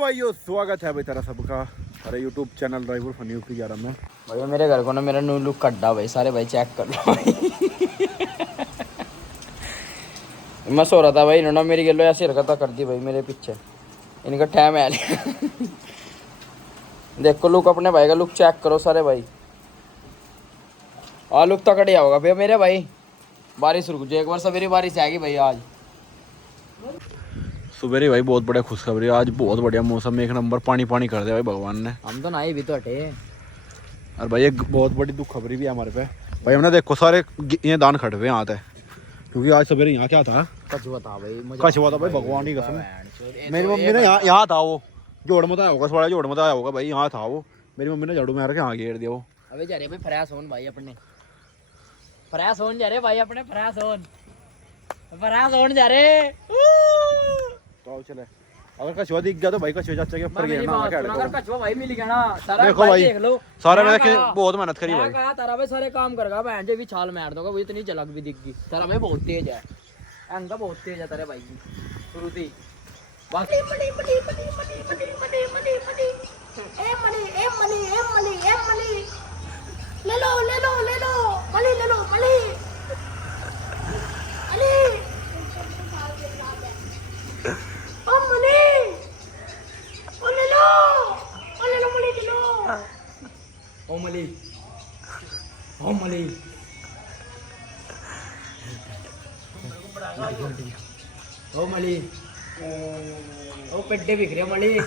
भाइयों, स्वागत है भाई तेरा सबका अरे यूट्यूब चैनल ड्राइवर फनी की जा रहा मैं भाई मेरे घर को ना मेरा न्यू लुक कट्टा भाई सारे भाई चेक कर लो भाई। मैं सो रहा था भाई, इन्होंने मेरी गलो ऐसी हरकत कर दी भाई मेरे पीछे। इनका टाइम है देखो लुक, अपने भाई का लुक चेक करो सारे भाई। और लुक तो कटिया होगा भैया मेरे भाई। बारिश रुक जाए एक बार, सवेरे बारिश आएगी भाई आज। सुबह भाई बहुत बढ़िया खुशखबरी, आज बहुत बढ़िया मौसम, एक नंबर पानी पानी कर दिया भाई भगवान ने। हम तो नहाए भी तो हटे। और भाई एक बहुत बड़ी दुख खबरी भी है हमारे पे भाई। हमने देखो सारे ये दान खड़े हुए यहाँ थे, क्योंकि आज सवेरे यहाँ क्या था, कछुआ था भाई। कछुआ था भाई भगवान की कसम। मेरी मम्मी ने यहाँ था, वो जोड़ मत आया होगा, थोड़ा जोड़ मत आया होगा भाई, यहाँ था वो। मेरी मम्मी ने झाड़ू मार के यहाँ घेर दिया वो। अबे जा रहे भाई फ्रेश होन भाई, अपने फ्रेश होन जा रहे भाई, अपने फ्रेश होन जा रहे। तो चले, अगर कछुआ दिख गया तो भाई कछुआ चाचा के ऊपर गिरना। अगर कछुआ भाई मिल गया ना सारा देखो भाई देख लो, सारे में बहुत मेहनत करी भाई। कहा तारा भाई सारे काम करेगा, बहन जे भी छाल मार दोगा, वो इतनी झलक भी दिख गई। तारा भाई बहुत तेज है, अंगा बहुत तेज है तारे भाई की शुरू से बस। ले लो ओ मली ओ पेड्डे बिक रहे मली,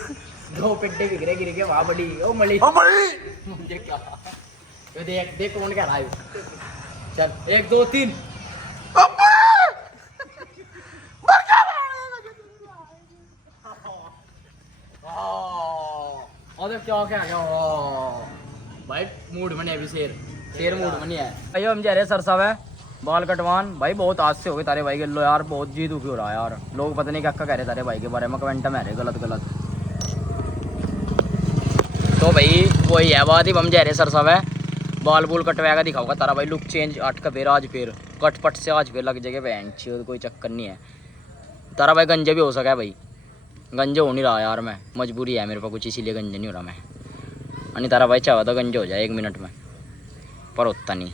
दो पेड्डे बिक रहे गिर के वहां बड़ी। ओ मली मुझे क्या ये देख कौन कह रहा है। चल 1 2 3 और क्या क्या क्या भाई मूड बने अभी शेर मूड बनी है भाई। हम जा रहे सरसा है बाल कटवान भाई। बहुत आज से हो गए तारे भाई के लो यार, बहुत जी दुखी हो रहा है यार। लोग पता नहीं क्या कह रहे तारे भाई के बारे में, कमेंट में आ रहे गलत। तो भाई वही है बात ही, हम जा रहे सरसा है बाल बूल कटवाएगा, दिखाऊंगा तारा भाई लुक चेंज। 8 का फिर आज फिर कटपट से आज फिर लग जाएगा बहन, कोई चक्कर नहीं है। तारा भाई गंजे भी हो सका है भाई, गंजे हो नहीं रहा यार, मैं मजबूरी है मेरे पास कुछ, इसीलिए गंजे नहीं हो रहा मैं। अनि तारा भाई चाहा तो गंजे हो जाए 1 मिनट में, पर होता नहीं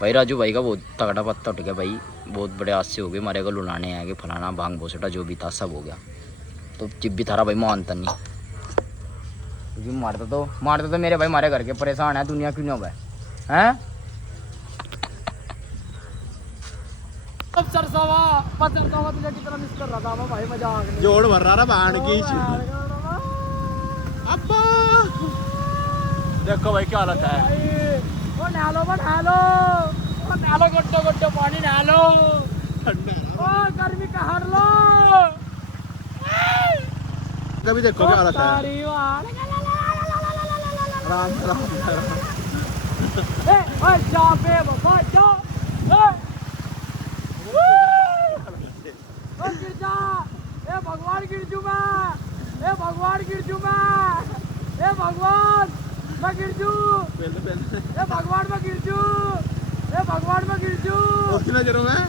भाई। राजू भाई का बहुत तगड़ा पत्ता उठ गया भाई, बहुत बड़े हादसे हो गए। मारे को लुलाने आए, फलाना भांग भोसटा जो भी था सब हो गया। तो जिब भी थारा भाई मानता नहीं, क्योंकि मारता तो मेरे भाई मारे घर के परेशान है, दुनिया क्यों नहीं होगा हैं। कितना मिस कर रहा था भाई, मजाक नहीं। जोड़ भर रहा बहन की। अब्बा देखो भाई क्या हालत है। वो नहालो गोटो पानी नहालो, ओ गर्मी का हर लो। कभी देखो क्या हालत है। राम गिर जा, भगवान गिर जू मैं, भगवान गिर जू मैं, भगवान मैं गिर जू, भगवान मैं गिर जू, भगवान मैं गिर जू। उसकी नजरों में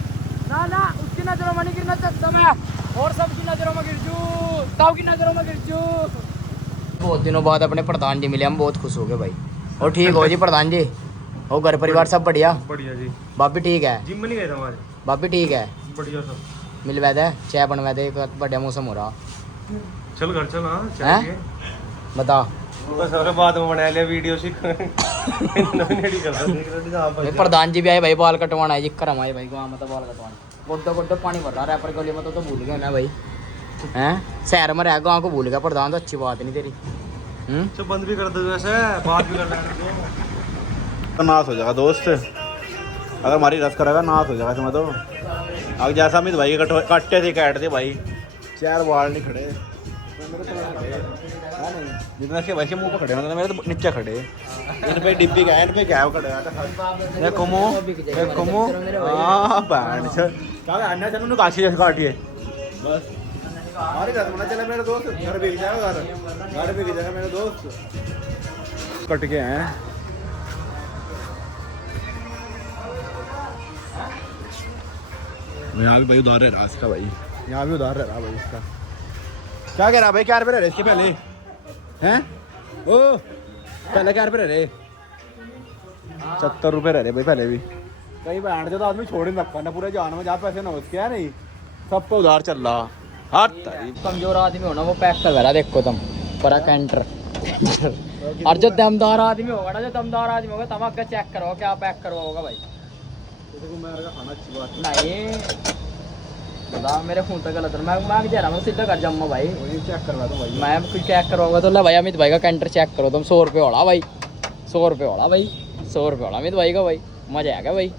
ना उसकी नजरों में नहीं गिरना चाहता मैं, और सबकी नजरों में गिर जू, सबकी नजरों में गिर जू। बहुत दिनों बाद अपने प्रधान जी मिले, हम बहुत खुश हो गए भाई। और ठीक हो जी प्रधान जी, और घर परिवार सब बढ़िया जी। भाभी ठीक है, जिम में नहीं गए थे हमारे, भाभी ठीक है, बढ़िया सब मिलवा दे चाय बनवा दे, बढ़िया मौसम हो रहा। चल घर चल। हाँ हैं बता बस और बाद में बना लिया वीडियो सीख। प्रधान जी भी आए भाई, बाल कटवाना है जिक्कर हमारे भाई को, मतलब बाल कटवाना गोड्डो पानी भर रहा है रैपर गली में, तो भूल गया ना भाई हैं। शहर में रह गाँव को भूल गया प्रधान, तो अच्छी बात नहीं तेरी। तो बंद भी कर दो वैसे, बात भी कर नाश हो जाएगा दोस्त, अगर हमारी रस करेगा नाश हो जाएगा इसमें। तो अब जैसा अमित भाई के कट्टे थे कैट थे भाई, 4 बाल नहीं खड़े जितना के वैसे मुंह पे खड़े मतलब मेरे तो नीचे खड़े। इन पे डिब्बी का इन पे क्या खड़े ये कमो हां बैंड से क्या अन्ना चलो काशी जैसे काटिए बस। हमारे घर में चला मेरे दोस्त, घर बिक जाएगा, घर बिक जाएगा मेरे दोस्त। कट के हैं यहाँ भी भाई उधार है रहा इसका भाई, यहाँ भी उधार रह रहा भाई इसका। क्या कह रहा भाई? क्या रुपये रह रहे इसके पहले हैं? ओ पहले क्या रुपये रह रहे? 70 रुपये रह रहे भाई पहले भी। कई बैंड जो तो आदमी छोड़ नहीं रखा ना पूरे जान में, जहाँ पैसे ना हो उसके है नहीं, सब तो उधार चल रहा। हर कमजोर आदमी होना वो पैक कर रहा, देखो तुम पर कैंटर। और जो दमदार आदमी होगा ना, जो दमदार आदमी होगा तब आगे चेक करो क्या पैक करो होगा भाई। खाना अच्छी बात नहीं बता, मेरे फोन पे गलत मैं कह रहा हूँ सीधा कर जाऊंगा भाई। चेक करवा दो भाई। मैं कुछ चेक करवाऊंगा तो ला भाई अमित भाई का कैंटर चेक करो तुम। 100 रुपये वाला भाई, 100 रुपये वाला भाई, 100 रुपये वाला अमित भाई का भाई। मजा आ गया भाई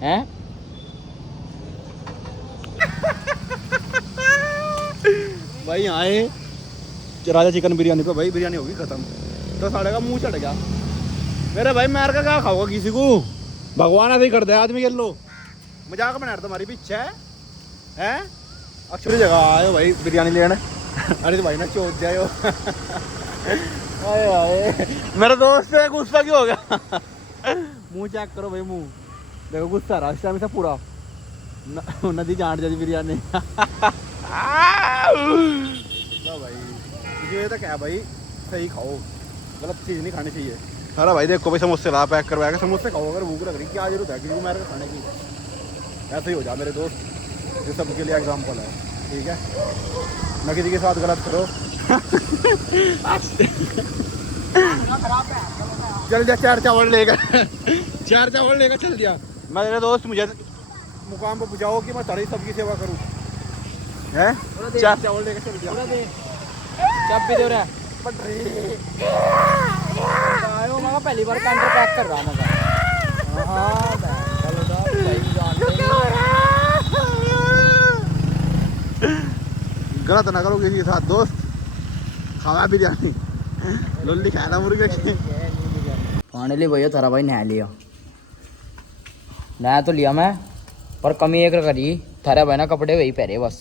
हैं। भाई आए राजा चिकन बिरयानी पे भाई, बिरयानी होगी खत्म तो साढ़े का मुंह चढ़ गया मेरे भाई। मार का क्या खाओगा किसी को? भगवान ऐसे ही कर दे आदमी। कर लो मजाक बना रहा तुम्हारी पीछे है। अक्षरी जगह आयो भाई बिरयानी लेने। अरे तो भाई ना चोट जाओ। मेरा दोस्त है, गुस्सा क्यों हो गया? मुंह चेक करो भाई, मुंह देखो गुस्सा रहा इस टाइम से पूरा। नदी चाट जाती बिरयानी। भाई ये तो क्या भाई, सही खाओ, गलत चीज़ नहीं खानी चाहिए। सारा भाई देखो भाई समोसे ला पैक करवाया, समोसे खाओ अगर भूख लग रही। क्या जरूरत है किसी को मेरे खाने की? ऐसे ही हो जा मेरे दोस्त, ये सबके लिए एग्जाम्पल है, ठीक है ना? किसी के साथ गलत करो। चल जा 4 चावल लेकर। 4 चावल लेकर चल दिया। मैं मेरे दोस्त मुझे मुकाम पर पहुँचाओ कि मैं सारी सबकी सेवा करूँ है। 4 चावल लेकर चल दिया। जब भी दे रहा है पहली बार कैंटर पैक कर रहा गलत ना करो किसी के साथ दोस्त। खावा बिरयानी लोली खाना मुर्गे की। खाने लिए भैया थारा भाई नहा लिया, नहा तो लिया मैं, पर कमी एक करी थारा भाई ना कपड़े वही पहरे बस।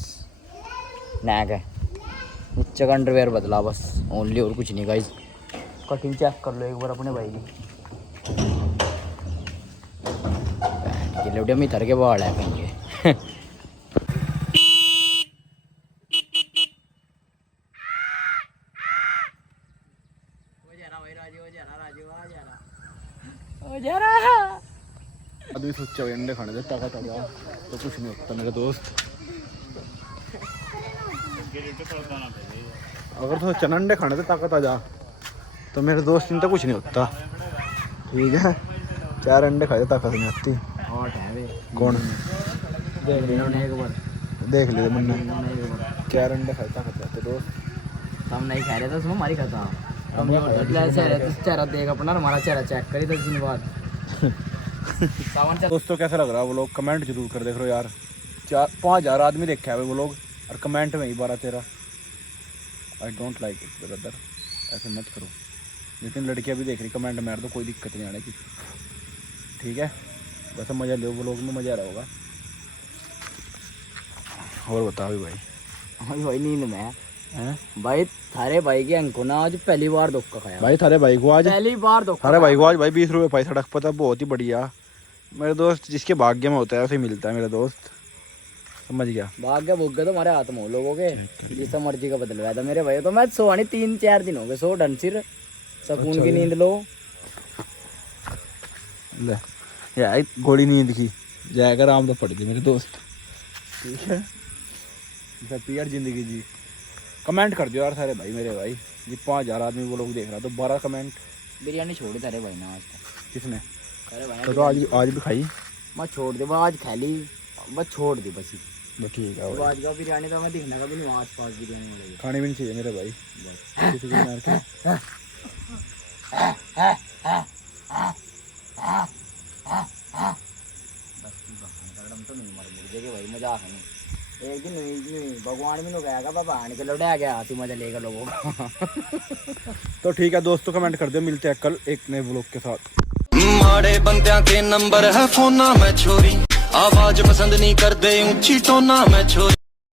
नहा के नीचे का अंडरवेयर बदला बस, ओनली, और कुछ नहीं गाइस। कटिंग चेक कर लो एक बार अपने भाई की। लोडिया में थर के बाल है कहीं के। आदमी सोचा हुआ अंडे खाने से ताकत आ गया तो कुछ नहीं होता मेरे दोस्त। अगर तो चना अंडे खाने से ताकत आ जा तो मेरे दोस्त इनका कुछ नहीं होता, ठीक है? 4 अंडे खाए ताकत नहीं आती। कौन देख ले मुन्ना, 4 अंडे खाए ताकत आते दोस्त। हम नहीं खा रहे थे, हमारी खाता चेहरा देख अपना, हमारा चेहरा चेक करी 10 दिन बाद। दोस्तों कैसा लग रहा है वो लोग? कमेंट जरूर कर देख रहे हो यार। 4-5 आदमी देखा है वो लोग और कमेंट में ही 12-13। I don't like it brother, ऐसे मत करो। लेकिन लड़कियां भी देख रही कमेंट में यार, तो कोई दिक्कत नहीं आने की, ठीक है? वैसे मज़ा लो, वो लोग में मज़ा आ रहा होगा। और बताओ भाई। भाई नींद में हैं भाई, थारे भाई के अंकों ने आज पहली बार धोखा खाया भाई। थारे भाई को आज पहली बार धोखा, थारे भाई को आज भाई 20 रुपये पाई सड़क पर था, बहुत ही बढ़िया मेरे दोस्त। जिसके भाग्य में होता है उसे मिलता है मेरे दोस्त, समझ गया? भाग्य भूख गए तो हमारे हाथ में हो लोगों के, जिस मर्जी का बदल रहा था मेरे भाई। तो मैं सोनी 3-4 दिन हो गए, सो ढंग सिर सुकून की नींद लो। ले यार गोली नींद की जाएगा, आराम तो पड़ गई मेरे दोस्त, ठीक है? यार जिंदगी जी। कमेंट कर दो यार सारे भाई मेरे भाई। जी 5000 आदमी वो लोग देख रहा तो 12 कमेंट। बिरयानी छोड़ दे तारे भाई ना आज तक। किसने? अरे भाई तो आज भी खाई? मैं छोड़ दे, आज खा ली, बस छोड़ दी बस। ठीक है तो आज का बिरयानी तो मैं दिखने का भी नहीं, आस पास बिरयानी वाले खाने भी नहीं चाहिए मेरे भाई किसी को मार के। तो नहीं मर मुर्गे के भाई, मजाक नहीं। एक दिन नहीं भगवान भी गया बाबा आने के लौटा गया, हाथी मजा लेगा लोगों का। तो ठीक है दोस्तों, कमेंट कर दो, मिलते हैं कल एक नए व्लॉग के साथ। माड़े बंदियां के नंबर है फोना में छोरी, आवाज पसंद नहीं करते ऊंची टोना में छोरी।